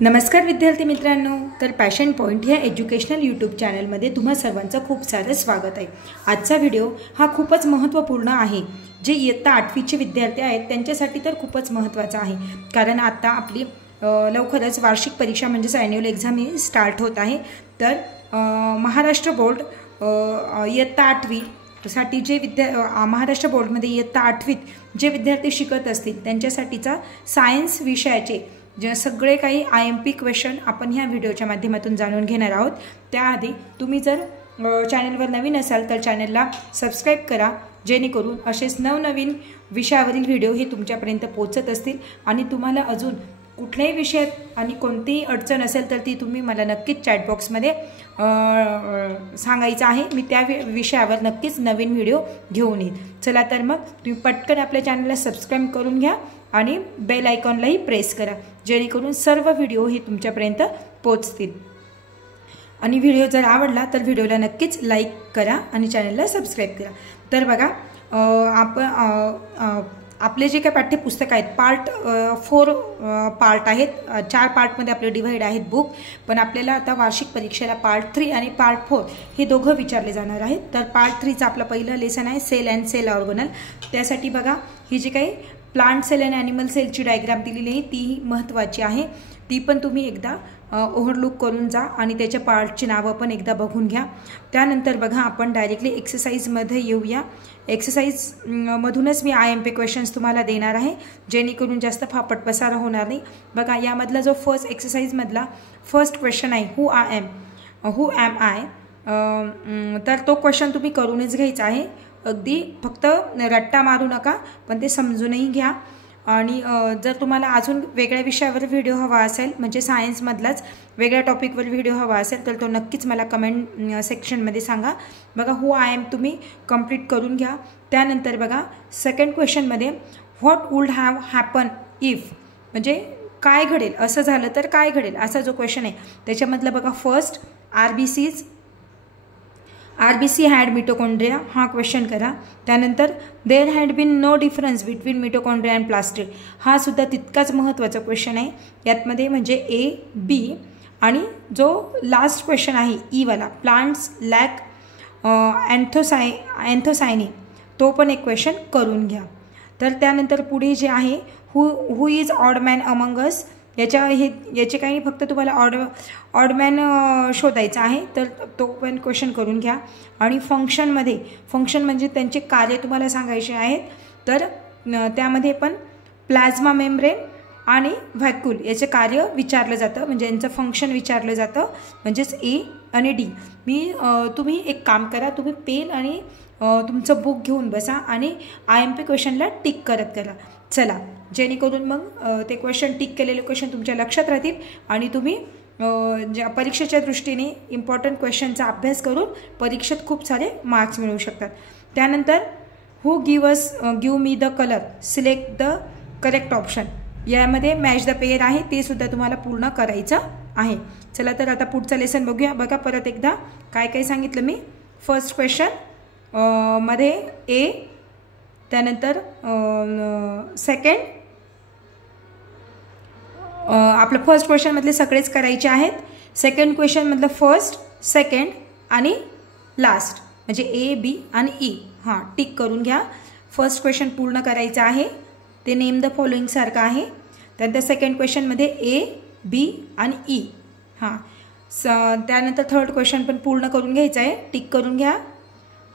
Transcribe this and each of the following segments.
नमस्कार विद्यार्थी मित्रांनो, तर पॅशन पॉइंट या एज्युकेशनल यूट्यूब चॅनलमध्ये तुम्हा सर्वांचं खूप सारं स्वागत आहे। आजचा व्हिडिओ हा खूपच महत्त्वपूर्ण आहे। जे इयत्ता 8वीचे विद्यार्थी आहेत त्यांच्यासाठी तर खूपच महत्त्वाचा आहे, कारण आता आपली लवकरच वार्षिक परीक्षा म्हणजे ॲन्युअल एक्झाम ही स्टार्ट होत आहे। तर महाराष्ट्र बोर्ड इयत्ता 8वी साठी जे महाराष्ट्र बोर्डमध्ये इयत्ता 8वीत जे विद्यार्थी शिकत असतील त्यांच्यासाठीचा सायन्स विषयाचे जे सगळे काही IMP क्वेश्चन आपण ह्या व्हिडिओच्या माध्यमातून जाणून घेणार आहोत। त्याआधी तुम्ही जर चॅनलवर नवीन असाल तर चॅनलला सबस्क्राइब करा, जेणेकरून असेच नवनवीन विषयावरील व्हिडिओ हे तुमच्यापर्यंत पोहोचत असतील। आणि तुम्हाला अजून कुठल्याही विषयात आणि कोणतीही अडचण असेल तर ती तुम्ही मला नक्कीच चॅट बॉक्समध्ये सांगायचं आहे। मी त्या विषयावर नक्कीच नवीन व्हिडिओ घेऊन येईन। चला तर मग तुम्ही पटकन आपल्या चॅनलला सबस्क्राइब करून घ्या आणि बेल आयकॉनलाही प्रेस करा, जेणेकरून सर्व व्हिडिओ हे तुमच्यापर्यंत पोहोचतील। आणि व्हिडिओ जर आवडला तर व्हिडिओला नक्कीच लाईक करा आणि चॅनलला सबस्क्राइब करा। तर बघा, आपण आपले जे काही पाठ्यपुस्तक आहेत पार्ट 4 पार्ट आहेत, 4 पार्टमध्ये आपले डिवाइड आहेत बुक। पण आपल्याला आता वार्षिक परीक्षेला पार्ट 3 आणि पार्ट 4 हे दोघं विचारले जाणार आहेत। तर पार्ट 3चा आपला पहिलं लेसन आहे सेल अँड सेल ऑर्गनल। त्यासाठी बघा, ही जी काही प्लांट सेल आणि ॲनिमल सेलची डायग्राम दिलेली आहे ती महत्त्वाची आहे, ती पण तुम्ही एकदा ओव्हरलुक करून जा आणि त्याच्या पार्टची नावं पण एकदा बघून घ्या। त्यानंतर बघा, आपण डायरेक्टली एक्सरसाइजमध्ये येऊया। एक्सरसाइजमधूनच मी IMP क्वेश्चन्स तुम्हाला देणार आहे, जेणेकरून जास्त फापट पसारा होणार नाही। बघा, यामधला जो फर्स्ट एक्सरसाइजमधला फर्स्ट क्वेश्चन आहे हू ॲम आय, तर तो क्वेश्चन तुम्ही करूनच घ्यायचा आहे। अगदी फक्त रट्टा मारू नका, पण ते समजूनही घ्या। आणि जर तुम्हाला अजून वेगळ्या विषयावर व्हिडिओ हवा असेल, म्हणजे सायन्समधलाच वेगळ्या टॉपिकवर व्हिडिओ हवा असेल तर तो नक्कीच मला कमेंट सेक्शनमध्ये सांगा। बघा, हू आय एम तुम्ही कंप्लीट करून घ्या। त्यानंतर बघा, सेकंड क्वेश्चनमध्ये what would have happen if, म्हणजे काय घडेल, असं झालं तर काय घडेल, असा जो क्वेश्चन आहे त्याच्यामधलं बघा, फर्स्ट RBC हॅड मिटोकॉन्ड्रिया, हा क्वेश्चन करा। त्यानंतर there had been no difference between mitochondria and plastid, हा सुद्धा तितकाच महत्त्वाचा क्वेश्चन आहे यातमध्ये, म्हणजे A, B। आणि जो लास्ट क्वेश्चन आहे E वाला, प्लांट्स लॅक अँथोसायनी, तो पण एक क्वेश्चन करून घ्या। तर त्यानंतर पुढे जे आहे who is odd man among us, याचे काही फक्त तुम्हाला ऑड मॅन शोधायचा आहे, तर तो पण क्वेश्चन करून घ्या। आणि फंक्शन म्हणजे त्यांचे कार्य तुम्हाला सांगायचे आहेत, तर त्यामध्ये पण प्लाझ्मा मेम्ब्रेन आणि व्हॅक्यूल याचे कार्य विचारलं जातं, म्हणजे यांचं फंक्शन विचारलं जातं, म्हणजेच A आणि D। तुम्ही एक काम करा, तुम्ही पेन आणि तुमचं बुक घेऊन बसा आणि IMP क्वेश्चनला टिक करत करा। चला, जेणेकरून मग ते क्वेश्चन टिक केलेले क्वेश्चन तुमच्या लक्षात राहतील आणि तुम्ही ज्या परीक्षेच्या दृष्टीने इम्पॉर्टंट क्वेश्चनचा अभ्यास करून परीक्षेत खूप सारे मार्क्स मिळवू शकतात। त्यानंतर who give me the colour, select the correct option, यामध्ये मॅच द पेअर आहे, ते सुद्धा तुम्हाला पूर्ण करायचं आहे। चला तर आता पुढचा लेसन बघूया। बघा, परत एकदा काय काय सांगितलं मी। फर्स्ट क्वेश्चन मध्ये A, त्यानंतर सेकंड, आपलं फर्स्ट क्वेश्चनमधले सगळेच करायचे आहेत। सेकंड क्वेश्चनमधलं फर्स्ट, सेकंड आणि लास्ट, म्हणजे A, B आणि E, हां टिक करून घ्या। फर्स्ट क्वेश्चन पूर्ण करायचं आहे, ते नेम द फॉलोइंग सारखं आहे। त्यानंतर सेकंड क्वेश्चनमध्ये A, B आणि E, हां। त्यानंतर थर्ड क्वेश्चन पण पूर्ण करून घ्यायचं आहे, टिक करून घ्या,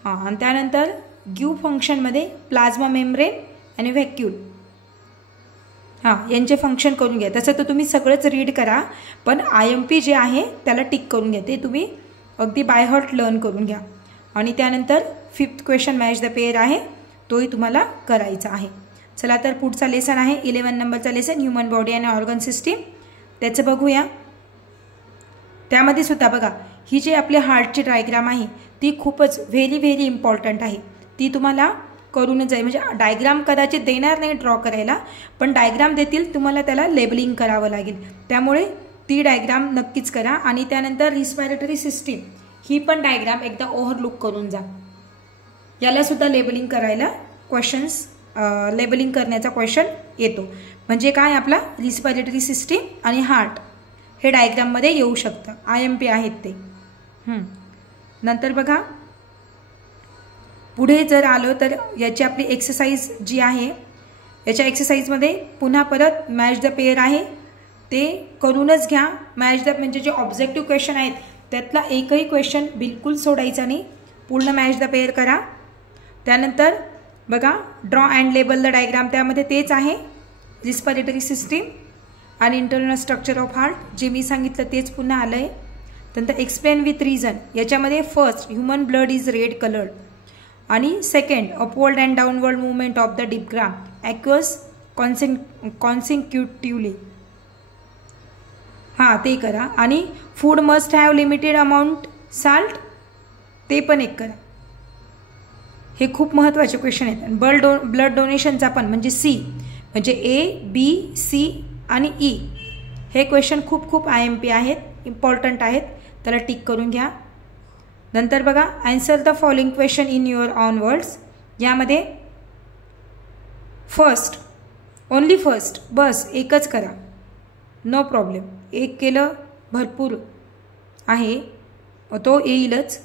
हां। आणि त्यानंतर गिव फंक्शनमध्ये प्लाझ्मा मेम्ब्रेन आणि व्हॅक्यूल, हां यांचे फंक्शन करून घ्या। तसं तर तुम्ही सगळंच रीड करा, पण IMP जे आहे त्याला टिक करून घ्या, ते तुम्ही अगदी बाय हार्ट लर्न करून घ्या। आणि त्यानंतर fifth question match the pair आहे, तोही तुम्हाला करायचा आहे। चला तर पुढचा लेसन आहे 11 नंबरचा लेसन, ह्युमन बॉडी आणि ऑर्गन सिस्टीम, त्याचं बघूया। त्यामध्ये सुद्धा बघा, ही जी आपली हार्टची डायग्राम आहे ती खूपच व्हेरी इम्पॉर्टंट आहे, ती तुम्हाला करूनच जाईल। म्हणजे डायग्राम कदाचित देणार नाही ड्रॉ करायला, पण डायग्राम देतील, तुम्हाला त्याला लेबलिंग करावं लागेल, त्यामुळे ती डायग्राम नक्कीच करा। आणि त्यानंतर रिस्पायरेटरी सिस्टीम, ही पण डायग्राम एकदा ओव्हरलुक करून जा, याला सुद्धा लेबलिंग करायला क्वेश्चन्स, लेबलिंग करण्याचा क्वेश्चन येतो। म्हणजे काय, आपला रिस्पायरेटरी सिस्टीम आणि हार्ट हे डायग्राममध्ये येऊ शकतं. IMP आहेत ते. नंतर बघा पुढे जर आलो तर याची आपली एक्सरसाइज जी आहे, याच्या एक्सरसाइजमध्ये पुन्हा परत मॅच द पेअर आहे ते करूनच घ्या. मॅच द म्हणजे जे ऑब्जेक्टिव्ह क्वेश्चन आहेत त्यातला एकही क्वेश्चन बिलकुल सोडायचा नाही, पूर्ण मॅच द पेअर करा. त्यानंतर बघा draw and label the diagram, त्यामध्ये तेच आहे रिस्पिरेटरी सिस्टीम आणि इंटरनल स्ट्रक्चर ऑफ हार्ट, जे मी सांगितलं तेच पुन्हा आलं आहे. नंतर एक्सप्लेन विथ रिझन, याच्यामध्ये first human blood is red coloured आणि second upward and downward movement of the diaphragm occurs consecutively, हां ते करा. आणि food must have limited amount salt, ते पण एक करा. हे खूप महत्त्वाचे क्वेश्चन आहेत. ब्लड डोनेशनचा पण म्हणजे सी, म्हणजे A, B, C आणि E हे क्वेश्चन खूप IMP आहेत, इम्पॉर्टंट आहेत, त्याला टिक करून घ्या. नंतर बघा answer the following question in your on words, यामध्ये फर्स्ट ओनली फर्स्ट बस एकच करा, नो प्रॉब्लेम. एक केलं भरपूर आहे, तो येईलच,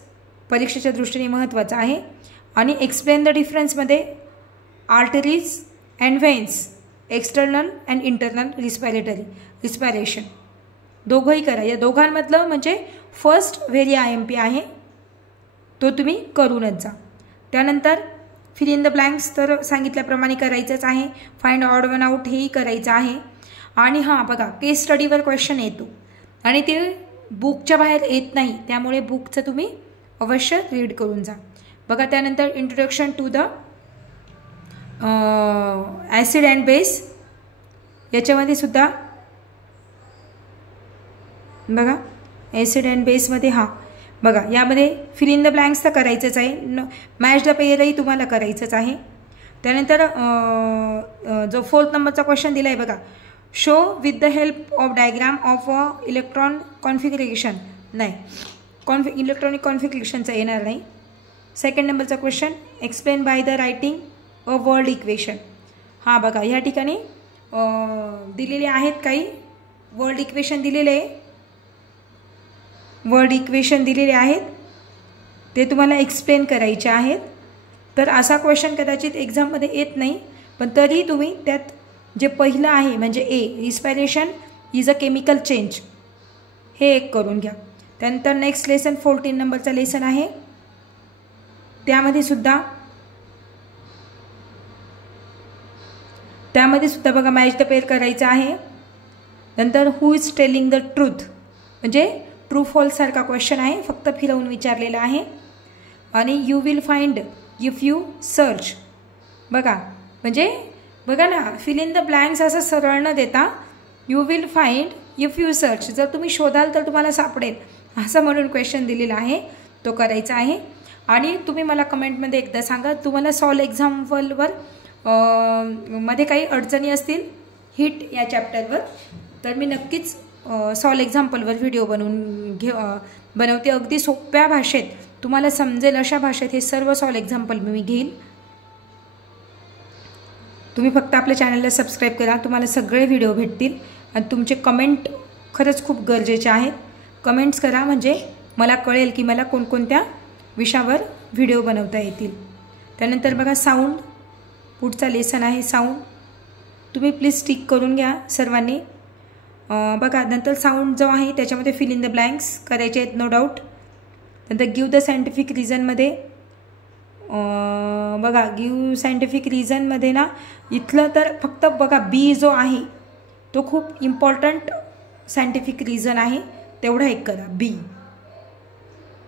परीक्षेच्या दृष्टीने महत्त्वाचा आहे. आणि एक्सप्लेन द डिफरन्समध्ये arteries and veins, external and internal respiration दोघंही करा. या दोघांमधलं म्हणजे फर्स्ट व्हेरी IMP आहे, तो तुम्ही करूनच जा. त्यानंतर फिल इन द ब्लँक्स तर सांगितल्याप्रमाणे करायचंच आहे. फाइंड ऑड वन आउट हेही करायचं आहे. आणि हां बघा केस स्टडीवर क्वेश्चन येतो आणि ते बुकच्या बाहेर येत नाही, त्यामुळे बुकचं तुम्ही अवश्य रीड करून जा. बघा त्यानंतर introduction to the acid and base, याच्यामध्ये सुद्धा बघा ॲसिड अँड बेसमध्ये हां बघा यामध्ये फिल इन द ब्लँक्स तर करायचंच आहे, मॅच द पेअरही तुम्हाला करायचंच आहे. त्यानंतर जो 4th नंबरचा क्वेश्चन दिला आहे बघा, show with the help of diagram of electron configuration, नाही इलेक्ट्रॉनिक कॉन्फिगरेशनचा येणार नाही. 2nd नंबरचा question explain by the writing a world equation. हां बघा ह्या ठिकाणी दिलेले आहेत काही वर्ल्ड इक्वेशन दिलेले आहेत, ते तुम्हाला एक्सप्लेन करायचे आहेत. तर असा क्वेश्चन कदाचित एक्झाममध्ये येत नाही, पण तरी तुम्ही त्यात जे पहिलं आहे म्हणजे A, respiration is a chemical change, हे एक करून घ्या. त्यानंतर नेक्स्ट लेसन 14 नंबरचा लेसन आहे, त्यामध्ये सुद्धा बघा मॅच द पेअर करायचं आहे. नंतर who is telling the truth, म्हणजे ट्रू फॉल्स सारखा क्वेश्चन आहे, फक्त फिरवून विचारलेला आहे. आणि you will find if you search, बघा म्हणजे बघा ना फिल इन द ब्लँक्स असं सरळ न देता you will find if you search, जर तुम्ही शोधाल तर तुम्हाला सापडेल असं म्हणून क्वेश्चन दिलेला आहे, तो करायचा आहे. आणि तुम्ही मला कमेंटमध्ये एकदा सांगा तुम्हाला सॉल्व एक्झाम्पलवर मध्ये काही अडचणी असतील हिट या चॅप्टरवर, तर मी नक्कीच सॉल्व एक्झाम्पलवर व्हिडिओ बनवते. अगदी सोप्या भाषेत तुम्हाला समजेल अशा भाषेत हे सर्व सॉल्व एक्झाम्पल मी घेईल. तुम्ही फक्त आपल्या चॅनलला सबस्क्राईब करा, तुम्हाला सगळे व्हिडिओ भेटतील. आणि तुमचे कमेंट खरंच खूप गरजेचे आहेत. कमेंट्स करा म्हणजे मला कळेल की मला कोणकोणत्या विषयावर व्हिडिओ बनवता येतील. त्यानंतर बघा साऊंड, पुढचा लेसन आहे साऊंड, तुम्ही प्लीज टिक करून घ्या सर्वांनी. बघा नंतर साऊंड जो आहे त्याच्यामध्ये फिल इन द ब्लँक्स करायचे आहेत नो डाऊट. नंतर गिव्ह द सायंटिफिक रिझनमध्ये बघा गिव्ह सायंटिफिक रिझनमध्ये ना इथलं तर फक्त बघा बी जो आहे तो खूप इम्पॉर्टंट सायंटिफिक रिझन आहे, तेवढा एक करा बी.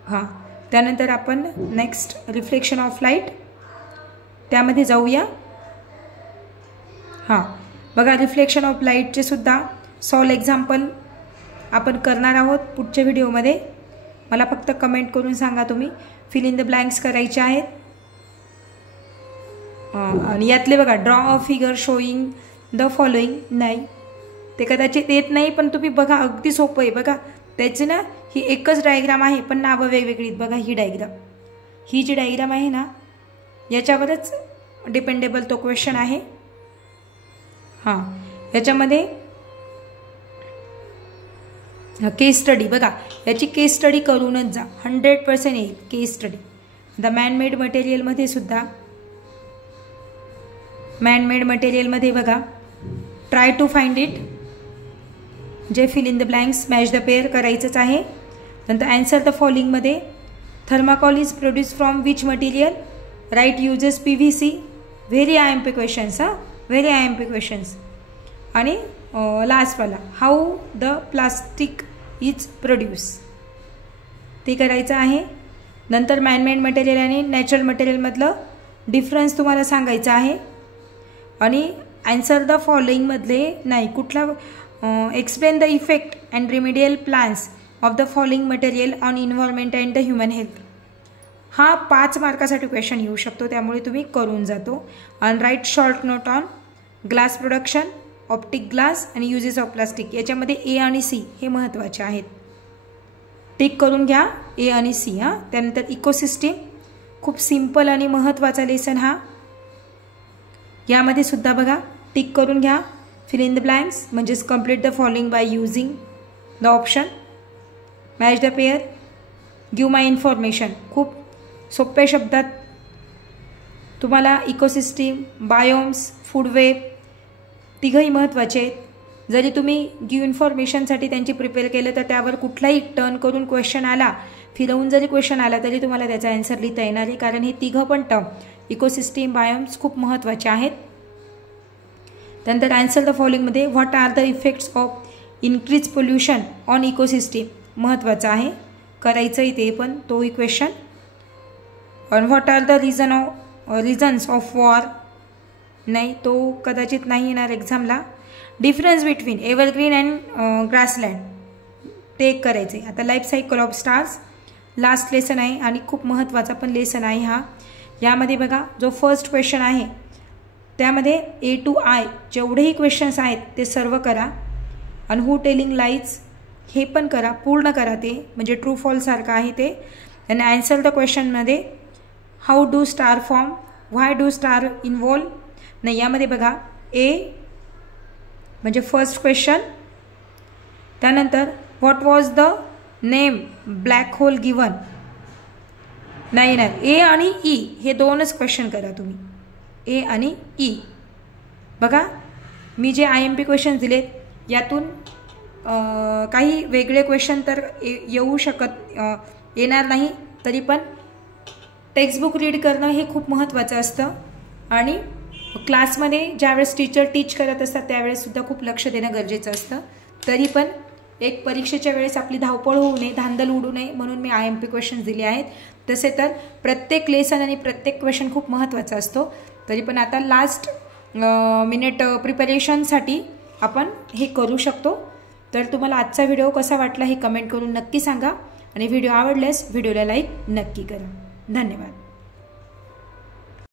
हां त्यानंतर आपण नेक्स्ट रिफ्लेक्शन ऑफ लाईट त्यामध्ये जाऊया. हां बघा रिफ्लेक्शन ऑफ लाईटचे सुद्धा सॉल्व एक्झाम्पल आपण करणार आहोत पुढच्या व्हिडिओमध्ये. मला फक्त कमेंट करून सांगा तुम्ही. फिल इन द ब्लँक्स करायचे आहेत. आणि यातले बघा draw a figure showing the following, नाही ते कदाचित येत नाही, पण तुम्ही बघा अगदी सोपं आहे. बघा त्याची ना ही एकच डायग्राम आहे पण नावं वेगवेगळी. बघा ही डायग्राम, ही जी डायग्राम आहे ना याच्यावरच डिपेंडेबल तो क्वेश्चन आहे. हां याच्यामध्ये केस स्टडी बघा, याची केस स्टडी करूनच जा, 100% येईल केस स्टडी. द मॅनमेड मटेरियलमध्ये सुद्धा मॅनमेड मटेरियलमध्ये बघा, ट्राय टू फाइंड इट, जे fill in the blanks, match the pair करायचंच आहे. नंतर अँसर द फॉलोइंगमध्ये thermocol is produce from which material, write uses PVC, very IMP questions, very IMP questions. आणि लास्टवाला how the plastic is produce, ते करायचं आहे. नंतर मॅनमेड मटेरियल आणि नॅचरल मटेरियलमधलं डिफरन्स तुम्हाला सांगायचं आहे. आणि अँसर द फॉलोइंगमधले नाही कुठला, explain the effect and remedial plans of the following material on environment and the human health. हा 5 मार्कासाठी क्वेश्चन येऊ शकतो, त्यामुळे तुम्ही करून जातो. आणि write short note on glass production, optic glass आणि युजेस ऑफ प्लास्टिक. याच्यामध्ये A आणि C हे महत्त्वाचे आहेत, टिक करून घ्या A आणि C. त्यानंतर इकोसिस्टीम, खूप सिंपल आणि महत्त्वाचा लेसन हा, यामध्ये सुद्धा बघा टिक करून घ्या. फिल इन द ब्लँक्स म्हणजेच complete the following by using the option, match the pair, give my information. खूप सोप्या शब्दात तुम्हाला इकोसिस्टीम, बायोम्स, फूड वेब तिघंही महत्त्वाचे आहेत. जरी तुम्ही गिव इन्फॉर्मेशनसाठी त्यांची प्रिपेअर केलं तर त्यावर कुठलाही टर्न करून क्वेश्चन आला, फिरवून जरी क्वेश्चन आला तरी तुम्हाला त्याचा आन्सर लिहिता येणार आहे, कारण हे तिघं पण टर्म इकोसिस्टीम, बायोम्स खूप महत्त्वाचे आहेत. त्यानंतर आन्सर द फॉलोइंगमध्ये what are the effects of increase pollution on ecosystem महत्त्वाचं आहे, करायचं आहे ते पण तोही क्वेश्चन. आणि what are the reasons of war, नाही तो कदाचित नाही येणार एक्झामला. Difference between evergreen and grassland, ते एक करायचं आहे. आता life cycle of stars last lesson आहे आणि खूप महत्त्वाचा पण लेसन आहे हा. यामध्ये बघा जो फर्स्ट क्वेश्चन आहे त्यामध्ये A to I जेवढेही क्वेश्चन्स आहेत ते सर्व करा. आणि हू टेलिंग लाईज हे पण करा, पूर्ण करा ते, म्हणजे ट्रू फॉल्स सारखं आहे ते. आणि आन्सर द क्वेश्चनमध्ये how do star form, why do star involve, नाही यामध्ये बघा A म्हणजे फर्स्ट क्वेश्चन. त्यानंतर what was the name black hole given, नाही A आणि E हे दोनच क्वेश्चन करा तुम्ही, A आणि E. बघा मी जे IMP क्वेश्चन दिलेत यातून काही वेगळे क्वेश्चन तर येऊ येणार नाही, तरी पण टेक्स्टबुक रीड करणं हे खूप महत्त्वाचं असतं. आणि क्लासमध्ये ज्यावेळेस टीचर टीच करत असतात त्यावेळेससुद्धा खूप लक्ष देणं गरजेचं असतं. तरी पण एक परीक्षेच्या वेळेस आपली धावपळ होऊ नये, धांदल उडू नये म्हणून मी IMP क्वेश्चन्स दिले आहेत. तसे तर प्रत्येक लेसन आणि प्रत्येक क्वेश्चन खूप महत्त्वाचा असतो. तरी पण आता लास्ट मिनिट प्रिपरेशनसाठी आपण हे करू शकतो. तर तुम्हाला आजचा व्हिडिओ कसा वाटला हे कमेंट करून नक्की सांगा. आणि व्हिडिओ आवडल्यास व्हिडिओला लाईक नक्की करा. धन्यवाद.